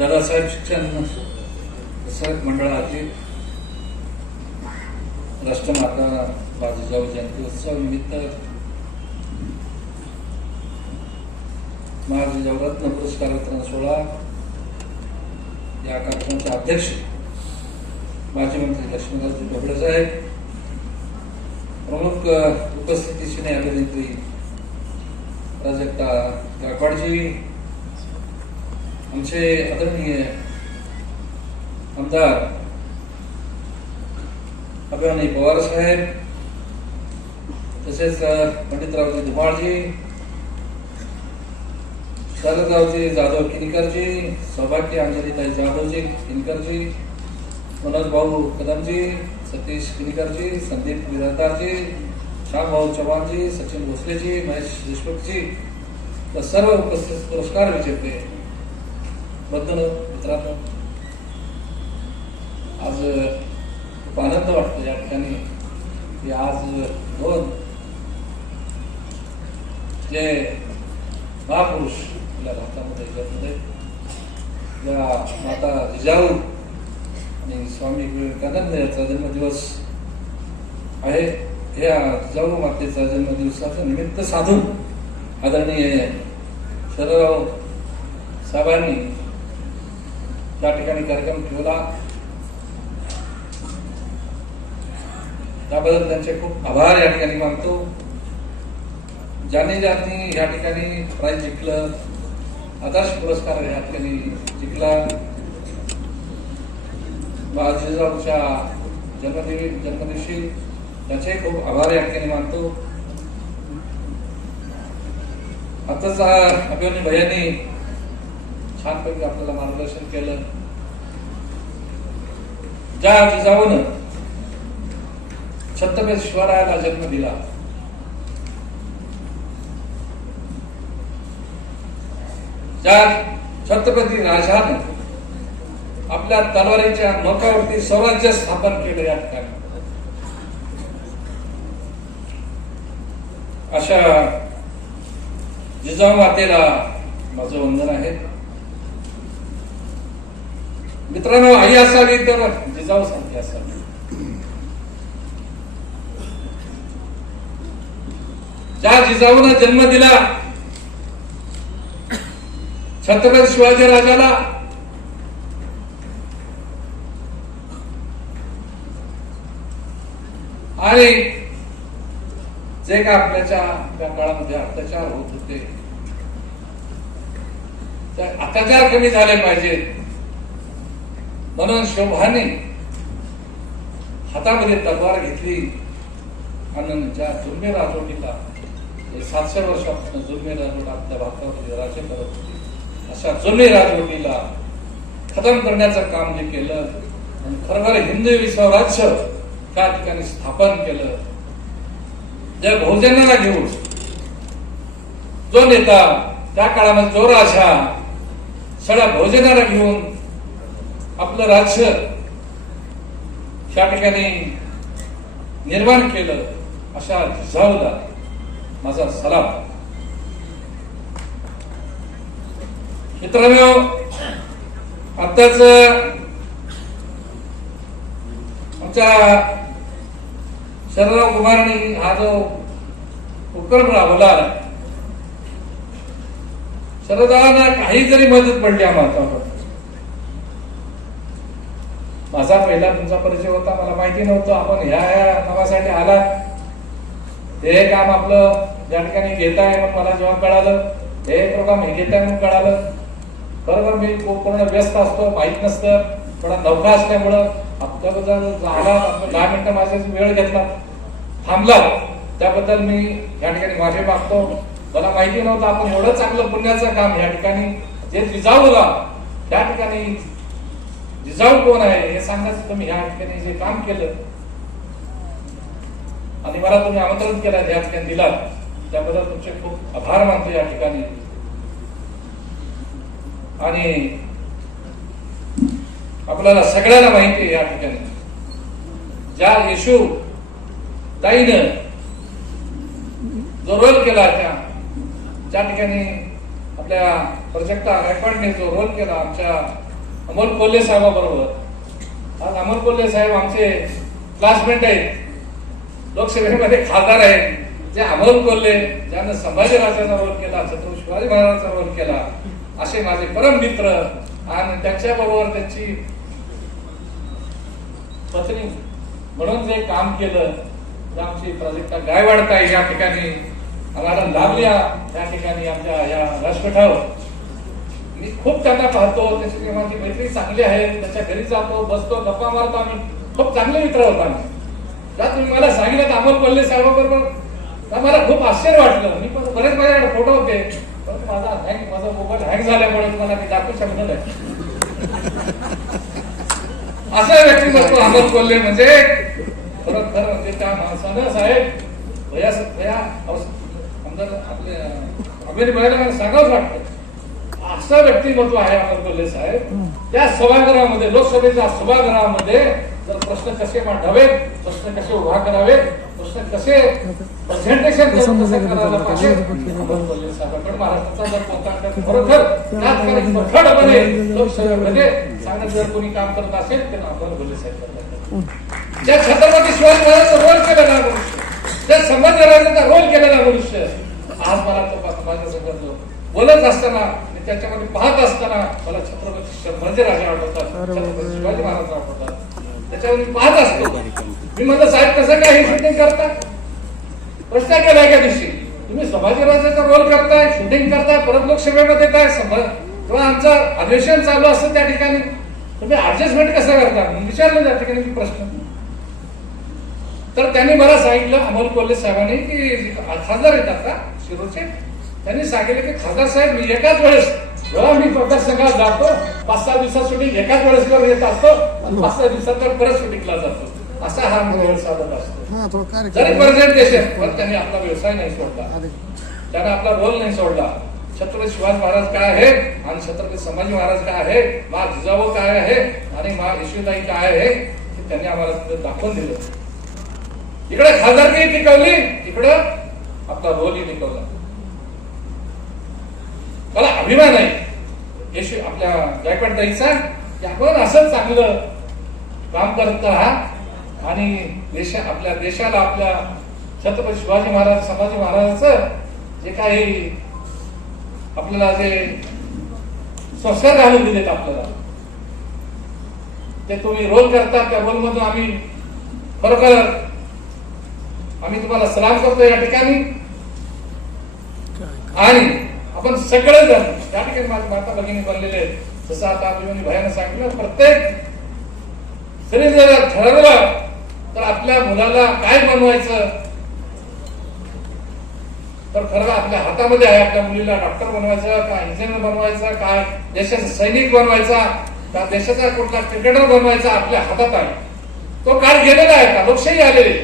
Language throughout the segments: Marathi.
दादासाहेब शिक्षण सहक मंडळाचे राष्ट्रमाता बाजूजाऊ जयंती उत्सव निमित्त महाराज रत्न पुरस्कार वितरण सोहळा या कार्यक्रमाचे अध्यक्ष माजी मंत्री लक्ष्मीदासजी ढोबळे साहेब प्रमुख अ, उपस्थिती सिने अभिनेत्री प्राजक्ता गायकवाडजी आमचे आदरणीय आमदार अभिमानी पवार साहेब। तसेच पंडितरावजी धुमाळजी शरदरावजी जाधव किनकरजी सौभाग्य अंजलीताई जाधवजी किनकरजी मनोज भाऊ कदमजी सतीश किनकरजी संदीप बिरादारजी श्यामभाऊ चव्हाणजी सचिन भोसलेजी महेश देशमुखजी तर सर्व उपस्थित पुरस्कार विजेते बद्दल मित्रांनो आज खूप आनंद वाटतो या ठिकाणी. की आज दोन जे महापुरुष आपल्या भारतामध्ये जगमध्ये या माता जिजाऊ आणि स्वामी विवेकानंद याचा जन्मदिवस आहे. या जिजाऊ मातेचा जन्मदिवसाचं निमित्त साधून आदरणीय शरदराव साहेबांनी या ठिकाणी कार्यक्रम ठेवला. त्याबद्दल त्यांचे खूप आभार या ठिकाणी मानतो. ज्यांनी ज्यांनी या ठिकाणी प्राईज जिंकलं आदर्श पुरस्कार या ठिकाणी जिंकला. बाजीरावच्या जन्मदिवशी जन्मदिवशी त्याचे खूप आभार या ठिकाणी मानतो. आताच अभिमन्यू भैयानी छानपैकी आपल्याला मार्गदर्शन केलं. ज्या जिजाऊन छत्रपती शिवरायाला जन्म दिला. ज्या छत्रपती राजानं आपल्या तलवारीच्या नोकावरती स्वराज्य स्थापन केले या ठिकाणी. अशा जिजाऊ मातेला माझं वंदन आहे. मित्रांनो आई असावी तर जिजाऊ सारखी असावी. ज्या जिजाऊनं जन्म दिला छत्रपती शिवाजी राजाला आणि जे काय आपल्याच्या त्या काळामध्ये अत्याचार होत होते तर अत्याचार कमी झाले पाहिजेत म्हणून शोभाने हातामध्ये तलवार घेतली आणि ज्या जुलमे राजवटीला सातशे वर्षापासून जुम्मे राजवट आपल्या भारतामध्ये राज्य करत होती. अशा जुलमी राजवटीला खतम करण्याचं काम जे केलं आणि खरोखर हिंदू विश्वराज्य त्या ठिकाणी स्थापन केलं. ज्या बहुजनाला घेऊन जो नेता त्या काळामध्ये जो राजा सगळ्या बहुजनाला घेऊन आपलं राज्य त्या ठिकाणी निर्माण केलं अशा जिजाऊला माझा सलाम. मित्रांनो आताच आमच्या शरदराव कुमारांनी हा जो उपक्रम राबवला शरदरावांना काही जरी मदत पडली आम्हाला माझा पहिला तुमचा परिचय होता मला माहिती नव्हतं. आपण ह्या ह्या कामासाठी आला. हे काम आपलं या ठिकाणी घेत आहे मग मला जेव्हा कळालं. हे प्रोग्राम हे घेत आहे म्हणून कळालं. बरोबर मी खूप पूर्ण व्यस्त असतो माहीत नसतं. थोडा नौका असल्यामुळं आपल्याबद्दल झाला. दहा मिनिटं माझ्या वेळ घेतला. थांबला. त्याबद्दल मी या ठिकाणी माफी मागतो. मला माहिती नव्हतं आपण एवढं चांगलं पुण्याचं काम या ठिकाणी जे जिजाऊला त्या ठिकाणी जिजाऊ कोण आहे हे सांगायचं तुम्ही या ठिकाणी जे काम केलं. आणि मला तुम्ही आमंत्रण केलं या ठिकाणी दिला त्याबद्दल तुमचे खूप आभार मानतो या ठिकाणी. आणि आपल्याला सगळ्यांना माहिती आहे या ठिकाणी. ज्या येशू ताईनं जो रोल केला त्या ज्या ठिकाणी आपल्या प्रोजेक्टा रेकॉर्डने जो रोल केला आमच्या अमोल कोल्हे साहेबाबरोबर. आज अमोल कोल्हे साहेब आमचे क्लासमेट आहेत. लोकसभेमध्ये खासदार आहेत. जे अमोल कोल्हे ज्यानं संभाजीराजाचा रोल केला छत्रपती शिवाजी महाराजांचा रोल केला असे माझे परम मित्र आणि त्याच्याबरोबर त्यांची पत्नी म्हणून जे काम केलं आमची प्राजक्ता गायवाडताय या ठिकाणी आम्हाला लाभल्या त्या ठिकाणी आमच्या या व्यासपीठावर. मी खूप त्यांना पाहतो त्याची माझी मैत्री चांगली आहे त्याच्या घरी जातो बसतो गप्पा मारतो आम्ही. खूप चांगले मित्र होतो आम्ही. त्या तुम्ही मला सांगितलं अमोल पल्ले साहेबाबरोबर. मला खूप आश्चर्य वाटलं. मी पण बरेच माझ्याकडे फोटो होते. पण माझा हँग माझा मोबाईल हँग झाल्यामुळे तुम्हाला मी दाखवू शकलो नाही. असा व्यक्ती असतो अमोल पल्ले म्हणजे खरं खरं म्हणजे त्या माणसानं साहेब भया भया आमदार आपले अभिनय मला सांगावंच वाटतं. असं व्यक्तिमत्व आहे अमोल कोल्हे साहेब. त्या सभागृहामध्ये लोकसभेच्या सभागृहामध्ये जर प्रश्न कसे मांडावेत प्रश्न कसे उभा करावेत प्रश्न कसे प्रेझेंटेशन करून कसं करायला पाहिजे अमोल कोल्हे साहेबांकडे महाराष्ट्राचा जर कोणता खरोखर त्यात प्रखडपणे लोकसभेमध्ये सांगण्यात जर कोणी काम करत असेल तर अमोल कोल्हे साहेब. करतात. ज्या छत्रपती शिवाजी महाराजांचा रोल केलेला मनुष्य त्या संभाजीराजांचा रोल केलेला मनुष्य आज मला तो माझ्यासोबत बोलत असताना आणि त्याच्यामध्ये पाहत असताना मला छत्रपती संभाजीराजे आवडतात छत्रपती शिवाजी महाराज आवडतात. त्याच्यावर मी पाहत असतो. मी म्हणलं साहेब कसं काय हे शूटिंग करता? प्रश्न केला एका दिवशी तुम्ही संभाजीराजाचा रोल करताय शूटिंग करताय परत लोकसभेमध्ये काय संभा किंवा आमचं अधिवेशन चालू असतं त्या ठिकाणी. तुम्ही ऍडजस्टमेंट कसं करता? विचारलं त्या ठिकाणी मी प्रश्न. तर त्यांनी मला सांगितलं अमोल कोल्हे साहेबांनी की खासदार येतात का? शिरूरचे त्यांनी सांगितलं की खासदार साहेब मी एकाच वेळेस जेव्हा मी मतदारसंघात जातो पाच सहा दिवसात शूटिंग एकाच वेळेस करून येत असतो आणि पाच सहा दिवसात तर परत शूटिंगला जातो. असा हा वेळ साधत असतो. जरी प्रेझेंटेशन पण त्यांनी आपला व्यवसाय नाही सोडला. त्यानं आपला रोल नाही सोडला. छत्रपती शिवाजी महाराज काय आहे आणि छत्रपती संभाजी महाराज काय आहे मा जिजाऊ काय आहे? आणि मा यशोदाई काय आहे? हे त्यांनी आम्हाला तिथं दाखवून दिलं. इकडे खासदारकी टिकवली? इकडं आपला रोलही टिकवला. मला अभिमान आहे. यशो आपल्या गायकवाड ताईचा. की आपण असं चांगलं काम करत आहात आणि देश आपल्या देशाला आपल्या छत्रपती शिवाजी महाराज संभाजी महाराजांचं जे काही आपल्याला जे संस्कार घालून दिलेत आपल्याला ते तुम्ही रोल करता त्या रोल मधून आम्ही खरोखर आम्ही तुम्हाला सलाम करतो या ठिकाणी. आणि आपण सगळेजण त्या ठिकाणी माझ्या माता भगिनी बनलेले आहेत. जसं आता अभिमानी भयानं सांगितलं प्रत्येक तरी जर ठरवलं तर आपल्या मुलाला काय बनवायचं? तर खरं आपल्या हातामध्ये आहे आपल्या मुलीला डॉक्टर बनवायचं का इंजिनियर बनवायचं काय देशाचा सैनिक बनवायचा का देशाचा कुठला क्रिकेटर बनवायचा आपल्या हातात आहे. तो काळ गेलेला आहे का? लोकशाही आलेली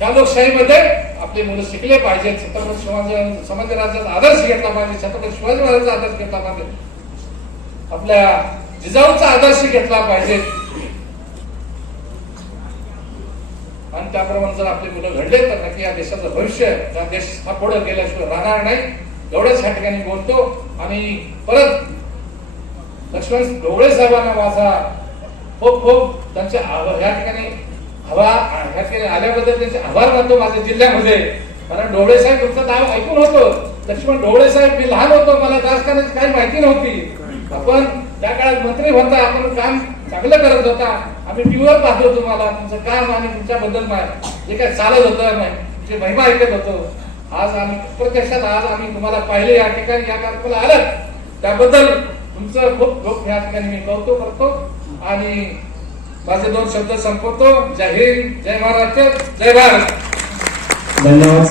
या लोकशाहीमध्ये आपले मुलं शिकले पाहिजेत. छत्रपती शिवाजी समाज राज्याचा आदर्श घेतला पाहिजे. छत्रपती शिवाजी महाराजांचा आदर्श घेतला पाहिजे. आपल्या जिजाऊचा आदर्श घेतला पाहिजे. आणि त्याप्रमाणे जर आपले मुलं घडले तर नक्की या देशाचं भविष्य या देश हा पुढे गेल्याशिवाय राहणार नाही. एवढंच ह्या ठिकाणी बोलतो. आणि परत लक्ष्मण ढोबळे साहेबांना माझा खूप खूप त्यांचे आभार. या ठिकाणी हवा या ठिकाणी आल्याबद्दल त्यांचे आभार मानतो माझ्या जिल्ह्यामध्ये. मला डोळे साहेब तुमचं नाव ऐकून होतो. लक्ष्मण डोळे साहेब मी लहान होतो मला राजकारणाची काही माहिती नव्हती. आपण त्या काळात मंत्री होता आपण काम चांगलं करत होता. आम्ही टीव्हीवर पाहतो तुम्हाला तुमचं काम आणि तुमच्याबद्दल जे काय चालत होतं मा- तुमची महिमा ऐकत होतो. आज आम्ही प्रत्यक्षात आज आम्ही तुम्हाला पाहिले या ठिकाणी या कार्यक्रमाला आलात त्याबद्दल तुमचं खूप खूप या ठिकाणी मी कौतुक करतो. आणि माझे दोन शब्द संपवतो. जय हिंद जय महाराष्ट्र जय भारत. धन्यवाद.